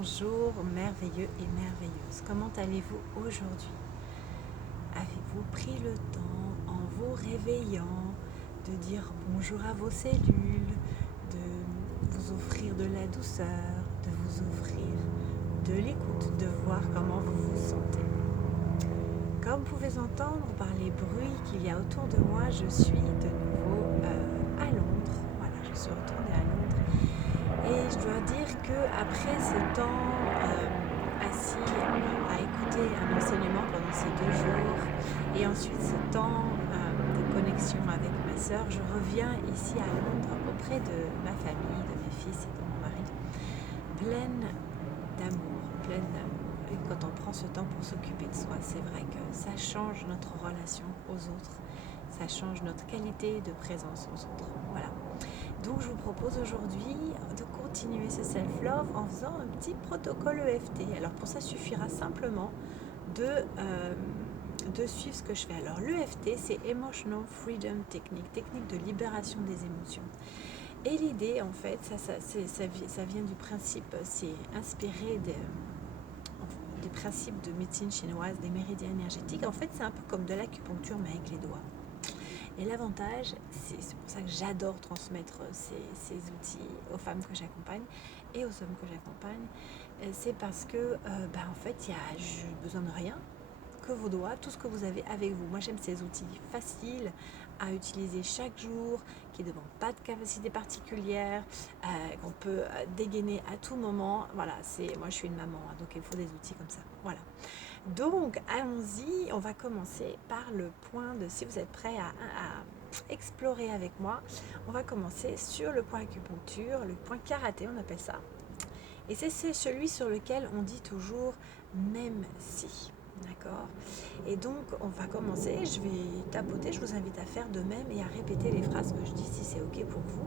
Bonjour merveilleux et merveilleuses, comment allez-vous aujourd'hui? Avez-vous pris le temps en vous réveillant de dire bonjour à vos cellules, de vous offrir de la douceur, de vous offrir de l'écoute, de voir comment vous vous sentez? Comme vous pouvez entendre par les bruits qu'il y a autour de moi, je suis de nouveau à Londres. Voilà, je suis retournée à Londres. Et je dois dire qu'après ce temps assis à écouter un enseignement pendant ces 2 jours, et ensuite ce temps de connexion avec ma sœur, je reviens ici à Londres auprès de ma famille, de mes fils et de mon mari, pleine d'amour, pleine d'amour. Et quand on prend ce temps pour s'occuper de soi, c'est vrai que ça change notre relation aux autres, ça change notre qualité de présence aux autres. Voilà. Donc je vous propose aujourd'hui de continuer ce self-love en faisant un petit protocole EFT. Alors pour ça, suffira simplement de suivre ce que je fais. Alors l'EFT, c'est Emotional Freedom Technique, technique de libération des émotions. Et l'idée, en fait, ça vient du principe, c'est inspiré des principes de médecine chinoise, des méridiens énergétiques. En fait, c'est un peu comme de l'acupuncture, mais avec les doigts. Et l'avantage, c'est pour ça que j'adore transmettre ces outils aux femmes que j'accompagne et aux hommes que j'accompagne, c'est parce que, en fait, j'ai besoin de rien que vos doigts, tout ce que vous avez avec vous. Moi, j'aime ces outils faciles à utiliser chaque jour, qui ne demandent pas de capacité particulière, qu'on peut dégainer à tout moment. Voilà, moi, je suis une maman, hein, donc il faut des outils comme ça. Voilà. Donc, allons-y. On va commencer par le point de, si vous êtes prêts à explorer avec moi, on va commencer sur le point acupuncture, le point karaté, on appelle ça. Et c'est celui sur lequel on dit toujours même si. D'accord? Et donc, on va commencer. Je vais tapoter. Je vous invite à faire de même et à répéter les phrases que je dis si c'est OK pour vous.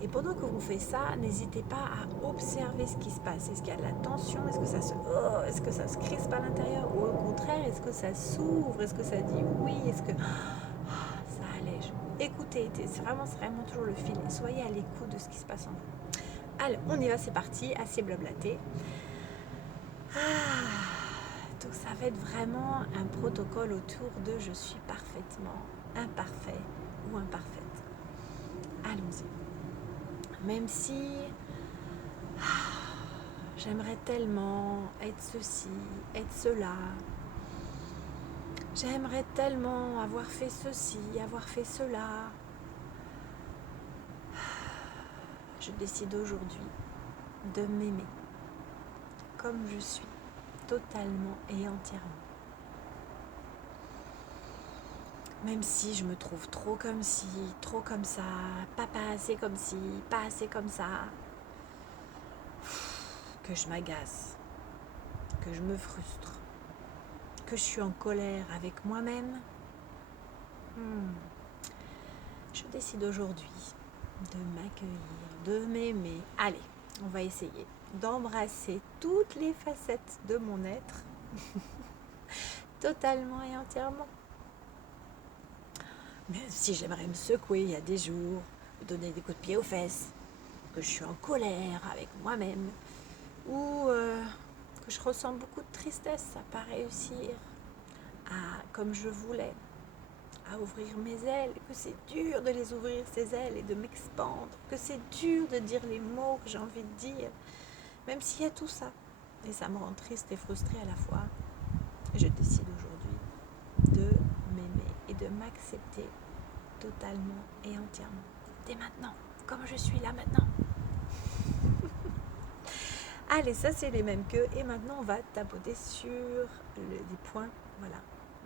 Et pendant que vous faites ça, n'hésitez pas à observer ce qui se passe. Est-ce qu'il y a de la tension? Est-ce que ça se crispe à l'intérieur? Ou au contraire, est-ce que ça s'ouvre? Est-ce que ça dit oui? Est-ce que ça allège? Écoutez, c'est vraiment toujours le fil. Soyez à l'écoute de ce qui se passe en vous. Allez, on y va, c'est parti. Assez blablaté. Donc ça va être vraiment un protocole autour de je suis parfaitement imparfait ou imparfaite. Allons-y. Même si j'aimerais tellement être ceci, être cela, j'aimerais tellement avoir fait ceci, avoir fait cela, je décide aujourd'hui de m'aimer comme je suis, totalement et entièrement. Même si je me trouve trop comme ci, trop comme ça, pas assez comme ci, pas assez comme ça, que je m'agace, que je me frustre, que je suis en colère avec moi-même, je décide aujourd'hui de m'accueillir, de m'aimer. Allez, on va essayer d'embrasser toutes les facettes de mon être, totalement et entièrement. Même si j'aimerais me secouer, il y a des jours, me donner des coups de pied aux fesses, que je suis en colère avec moi-même, ou que je ressens beaucoup de tristesse à ne pas réussir comme je voulais, à ouvrir mes ailes, que c'est dur de les ouvrir, ces ailes, et de m'expandre, que c'est dur de dire les mots que j'ai envie de dire, même s'il y a tout ça. Et ça me rend triste et frustrée à la fois. Je décide aujourd'hui de m'aimer et de m'accepter totalement et entièrement. Dès maintenant, comme je suis là maintenant. Allez, ça c'est les mêmes que. Et maintenant, on va tapoter sur les points, voilà,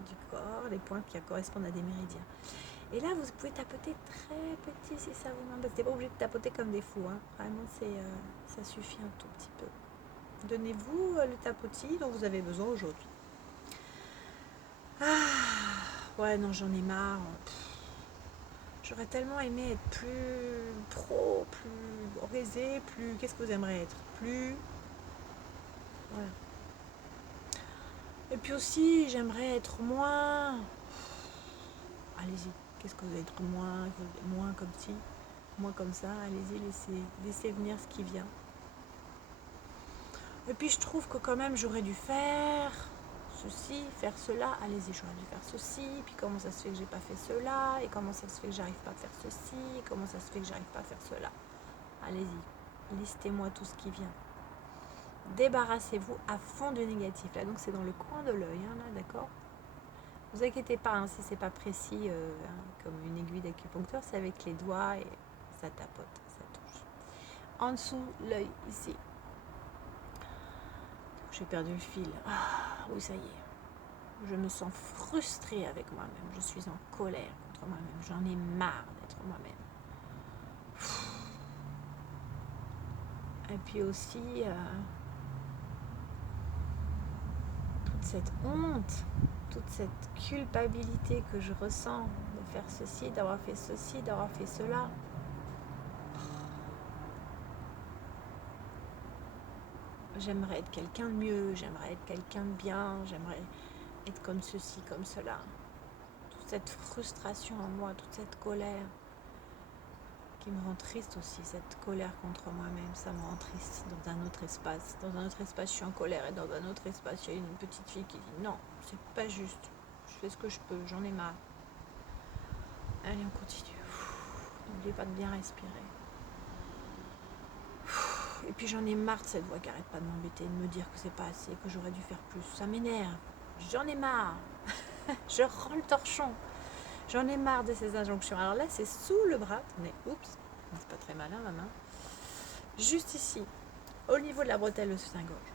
du corps, les points qui correspondent à des méridiens. Et là, vous pouvez tapoter très petit si ça vous embête. Vous n'êtes pas obligé de tapoter comme des fous, hein. Vraiment, ça suffit un tout petit peu. Donnez-vous le tapotis dont vous avez besoin aujourd'hui. Ouais, non, j'en ai marre. J'aurais tellement aimé être plus aisé, plus. Qu'est-ce que vous aimeriez être? Plus. Voilà. Et puis aussi, j'aimerais être moins. Allez-y, qu'est-ce que vous allez être moins comme ci, moins comme ça? Allez-y, laissez venir ce qui vient. Et puis je trouve que quand même j'aurais dû faire ceci, faire cela. Allez-y, j'aurais dû faire ceci. Puis comment ça se fait que j'ai pas fait cela? Et comment ça se fait que j'arrive pas à faire ceci? Et comment ça se fait que j'arrive pas à faire cela? Allez-y, listez-moi tout ce qui vient. Débarrassez-vous à fond du négatif. Là, donc c'est dans le coin de l'œil, hein, là, d'accord? Vous inquiétez pas, hein, si c'est pas précis, comme une aiguille d'acupuncteur, c'est avec les doigts et ça tapote, ça touche. En dessous, l'œil, ici. J'ai perdu le fil. Ah, oui, ça y est. Je me sens frustrée avec moi-même. Je suis en colère contre moi-même. J'en ai marre d'être moi-même. Et puis aussi, toute cette honte, toute cette culpabilité que je ressens de faire ceci, d'avoir fait ceci, d'avoir fait cela. J'aimerais être quelqu'un de mieux, j'aimerais être quelqu'un de bien, j'aimerais être comme ceci, comme cela. Toute cette frustration en moi, toute cette colère qui me rend triste aussi, cette colère contre moi-même, ça me rend triste dans un autre espace. Dans un autre espace, je suis en colère et dans un autre espace, il y a une petite fille qui dit non, c'est pas juste, je fais ce que je peux, j'en ai marre. Allez, on continue. N'oubliez pas de bien respirer. Et puis j'en ai marre de cette voix qui arrête pas de m'embêter, de me dire que c'est pas assez, que j'aurais dû faire plus. Ça m'énerve. J'en ai marre. Je rends le torchon. J'en ai marre de ces injonctions. Alors là, c'est sous le bras. Mais oups, c'est pas très malin ma main. Juste ici, au niveau de la bretelle de soutien-gorge.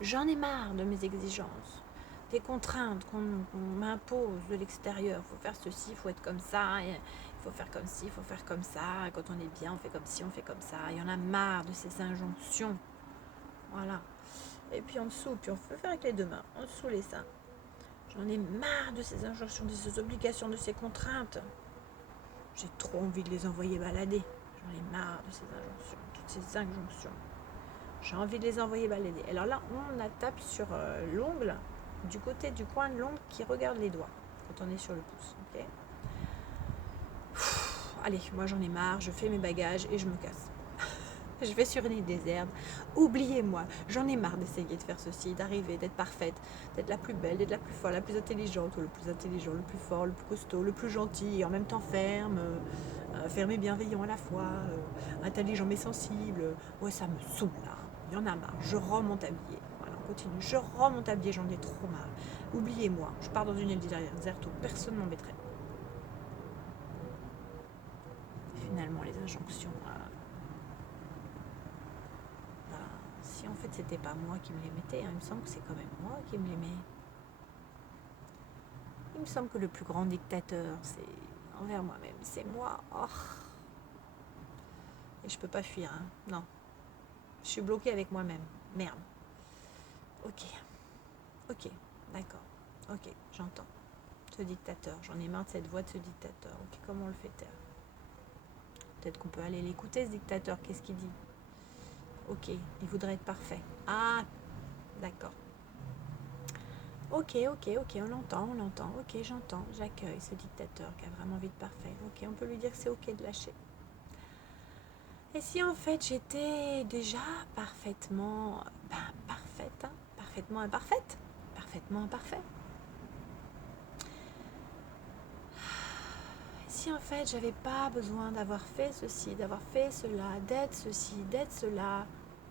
J'en ai marre de mes exigences, des contraintes qu'on m'impose de l'extérieur. Il faut faire ceci, il faut être comme ça, il faut faire comme ci, il faut faire comme ça. Quand on est bien, on fait comme ci, on fait comme ça. Il y en a marre de ces injonctions. Voilà. Et puis en dessous, puis on peut faire avec les deux mains, en dessous les seins. J'en ai marre de ces injonctions, de ces obligations, de ces contraintes. J'ai trop envie de les envoyer balader. J'en ai marre de ces injonctions, toutes ces injonctions. J'ai envie de les envoyer balader. Alors là, on tape sur l'ongle, du côté du coin de l'ongle qui regarde les doigts, quand on est sur le pouce. Okay. Allez, moi j'en ai marre, je fais mes bagages et je me casse. Je vais sur une île déserte. Oubliez-moi, j'en ai marre d'essayer de faire ceci, d'arriver, d'être parfaite, d'être la plus belle, d'être la plus folle, la plus intelligente, ou le plus intelligent, le plus fort, le plus costaud, le plus gentil, et en même temps ferme, ferme et bienveillant à la fois, intelligent mais sensible. Ouais, ça me saoule là. Il y en a marre. Je rends mon tablier. Voilà, on continue. Je rends mon tablier, j'en ai trop marre. Oubliez-moi, je pars dans une île déserte où personne ne m'embêterait. Finalement, les injonctions. Si en fait c'était pas moi qui me les mettais, hein, il me semble que c'est quand même moi qui me les mets. Il me semble que le plus grand dictateur, c'est envers moi-même, c'est moi. Oh. Et je peux pas fuir, hein. Non. Je suis bloquée avec moi-même. Merde. Ok. Ok, d'accord. Ok, j'entends. Ce dictateur, j'en ai marre de cette voix de ce dictateur. Ok, comment on le fait taire? Peut-être qu'on peut aller l'écouter, ce dictateur. Qu'est-ce qu'il dit? Ok, il voudrait être parfait. Ah, d'accord. Ok, on l'entend. Ok, j'entends, j'accueille ce dictateur qui a vraiment envie de parfait. Ok, on peut lui dire que c'est ok de lâcher. Et si en fait j'étais déjà parfaitement, parfaite, hein, parfaitement imparfaite, parfaitement imparfait. Si en fait j'avais pas besoin d'avoir fait ceci, d'avoir fait cela, d'être ceci, d'être cela,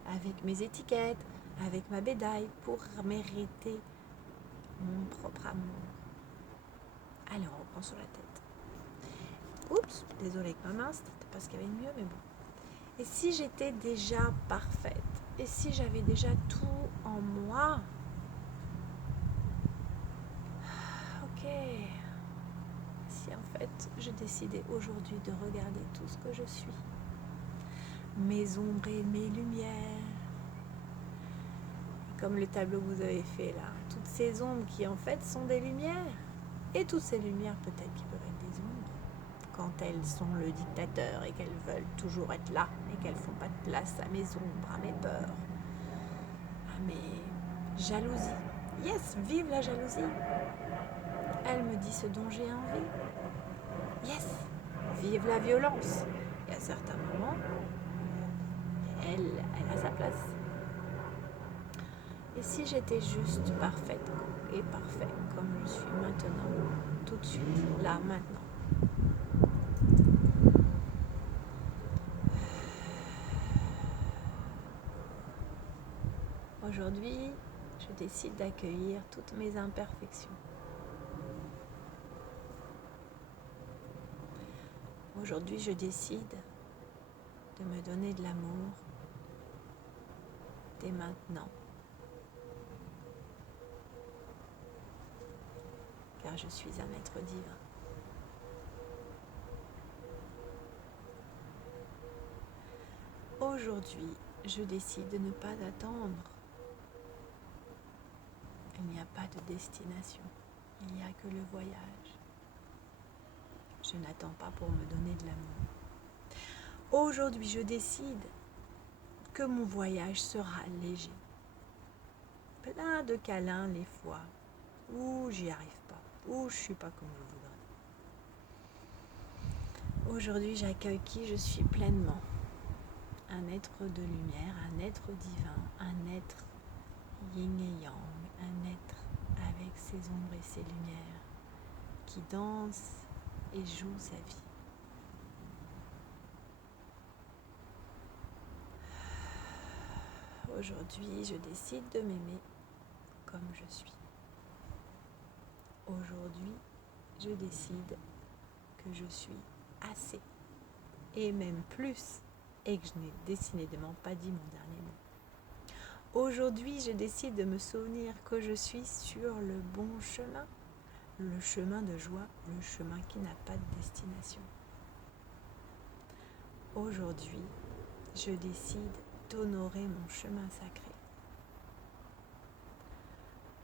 avec mes étiquettes, avec ma bédaille, pour mériter mon propre amour. Allez, on reprend sur la tête. Oups, désolée avec ma main, c'était pas ce qu'il y avait de mieux, mais bon. Et si j'étais déjà parfaite? Et si j'avais déjà tout en moi? Ok. Si en fait je décidais aujourd'hui de regarder tout ce que je suis, mes ombres et mes lumières, comme le tableau que vous avez fait là, toutes ces ombres qui en fait sont des lumières, et toutes ces lumières peut-être qui peuvent être des ombres, quand elles sont le dictateur et qu'elles veulent toujours être là et qu'elles font pas de place à mes ombres, à mes peurs, à mes jalousies. Yes, vive la jalousie. Elle me dit ce dont j'ai envie. Yes, vive la violence. Et à certains moments, elle a sa place. Et si j'étais juste parfaite et parfait comme je suis maintenant, tout de suite, là, maintenant. Aujourd'hui, je décide d'accueillir toutes mes imperfections. Aujourd'hui, je décide de me donner de l'amour dès maintenant. Car je suis un être divin. Aujourd'hui, je décide de ne pas attendre. Il n'y a pas de destination, il n'y a que le voyage. Je n'attends pas pour me donner de l'amour. Aujourd'hui, je décide que mon voyage sera léger. Plein de câlins les fois où j'y arrive pas, où je suis pas comme je voudrais. Aujourd'hui, j'accueille qui je suis pleinement. Un être de lumière, un être divin, un être yin et yang, un être avec ses ombres et ses lumières, qui danse et joue sa vie. Aujourd'hui, je décide de m'aimer comme je suis. Aujourd'hui, je décide que je suis assez, et même plus, et que je n'ai décidément pas dit mon dernier mot. Aujourd'hui, je décide de me souvenir que je suis sur le bon chemin, le chemin de joie, le chemin qui n'a pas de destination. Aujourd'hui, je décide d'honorer mon chemin sacré.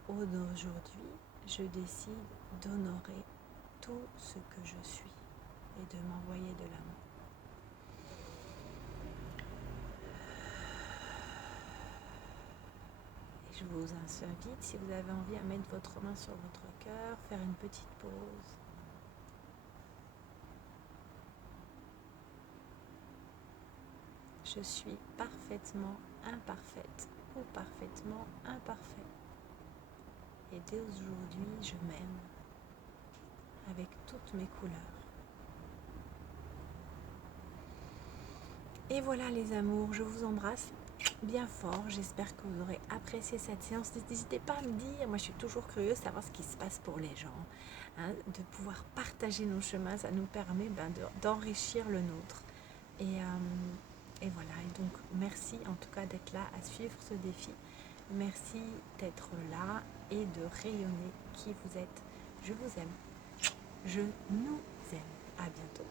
Aujourd'hui, je décide d'honorer tout ce que je suis et de m'envoyer de l'amour. Et je vous invite, si vous avez envie, à mettre votre main sur votre cœur, faire une petite pause. Je suis parfaitement imparfaite ou parfaitement imparfait. Et dès aujourd'hui, je m'aime avec toutes mes couleurs. Et voilà les amours, je vous embrasse bien fort. J'espère que vous aurez apprécié cette séance. N'hésitez pas à me dire, moi je suis toujours curieuse de savoir ce qui se passe pour les gens. De pouvoir partager nos chemins, ça nous permet d'enrichir le nôtre. Et voilà, et donc merci en tout cas d'être là à suivre ce défi. Merci d'être là et de rayonner qui vous êtes. Je vous aime. Je nous aime. À bientôt.